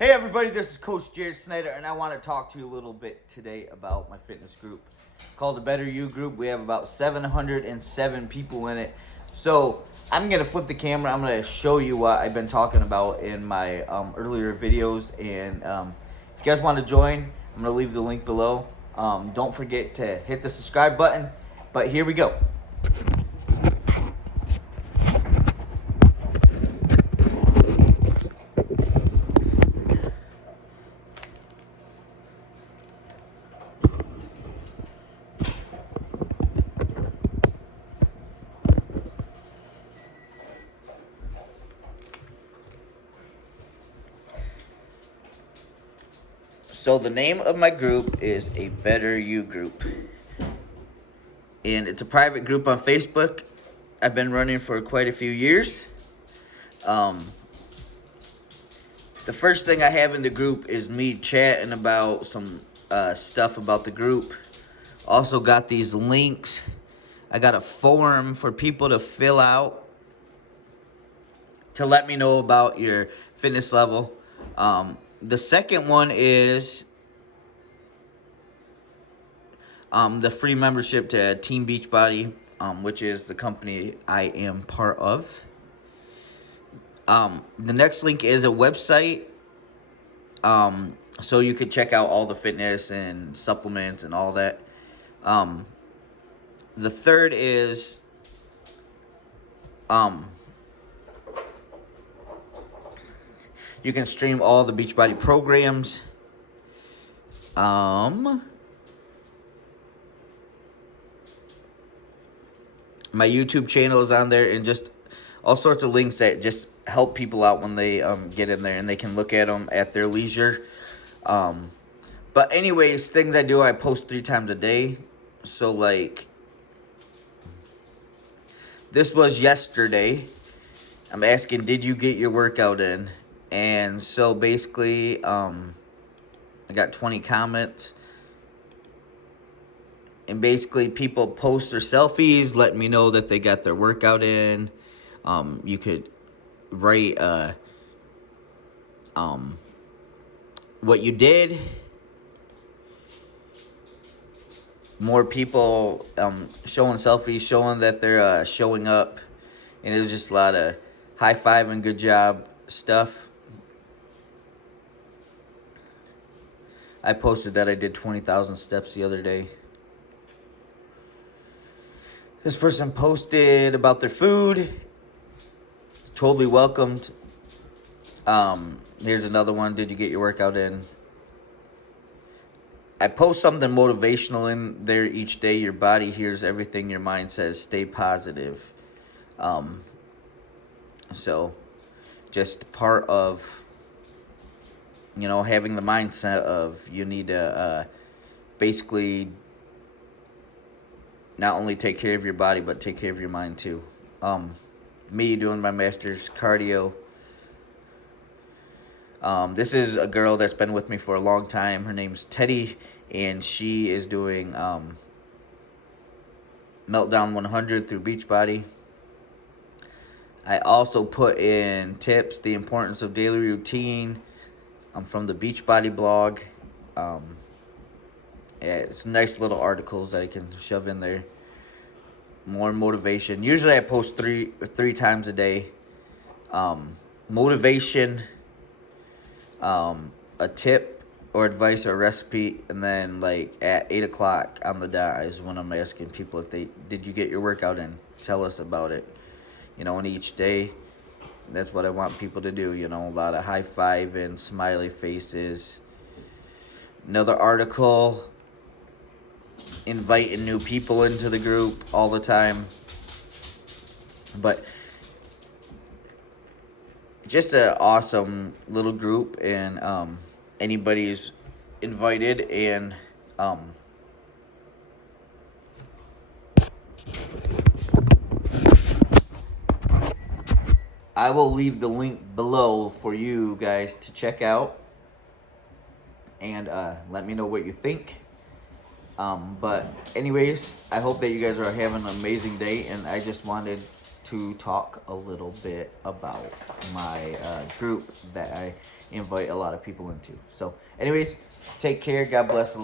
Hey everybody, this is Coach Jared Snyder, and I want to talk to you a little bit today about my fitness group. It's called the Better You Group. We have about 707 people in it. So I'm going to flip the camera. I'm going to show you what I've been talking about in my earlier videos. And if you guys want to join, I'm going to leave the link below. Don't forget to hit the subscribe button. But here we go. So the name of my group is a Better You Group. And it's a private group on Facebook. I've been running for quite a few years. The first thing I have in the group is me chatting about some stuff about the group. Also got these links. I got a form for people to fill out to let me know about your fitness level. The second one is the free membership to Team Beachbody, which is the company I am part of. The next link is a website, so you could check out all the fitness and supplements and all that. The third is you can stream all the Beachbody programs. My YouTube channel is on there, and just all sorts of links that just help people out when they get in there, and they can look at them at their leisure. But anyways, things I do, I post 3 times a day. So like, this was yesterday. I'm asking, did you get your workout in? And so basically, I got 20 comments. And basically, people post their selfies, letting me know that they got their workout in. You could write what you did. More people showing selfies, showing that they're showing up. And it was just a lot of high five and good job stuff. I posted that I did 20,000 steps the other day. This person posted about their food. Totally welcomed. Here's another one. Did you get your workout in? I post something motivational in there each day. Your body hears everything your mind says. Stay positive. So just part of, having the mindset of you need to basically not only take care of your body, but take care of your mind too. Me doing my master's cardio. This is a girl that's been with me for a long time. Her name's Teddy, and she is doing Meltdown 100 through Beachbody. I also put in tips, the importance of daily routine. I'm from the Beachbody blog. Yeah, it's nice little articles that I can shove in there. More motivation. Usually I post three times a day. Motivation, a tip or advice or recipe, and then like at 8 o'clock on the dot is when I'm asking people if did you get your workout in? Tell us about it. And each day, that's what I want people to do. A lot of high five and smiley faces. Another article, inviting new people into the group all the time. But just an awesome little group, and anybody's invited. And I will leave the link below for you guys to check out, and let me know what you think. But anyways, I hope that you guys are having an amazing day, and I just wanted to talk a little bit about my group that I invite a lot of people into. So anyways, take care. God bless.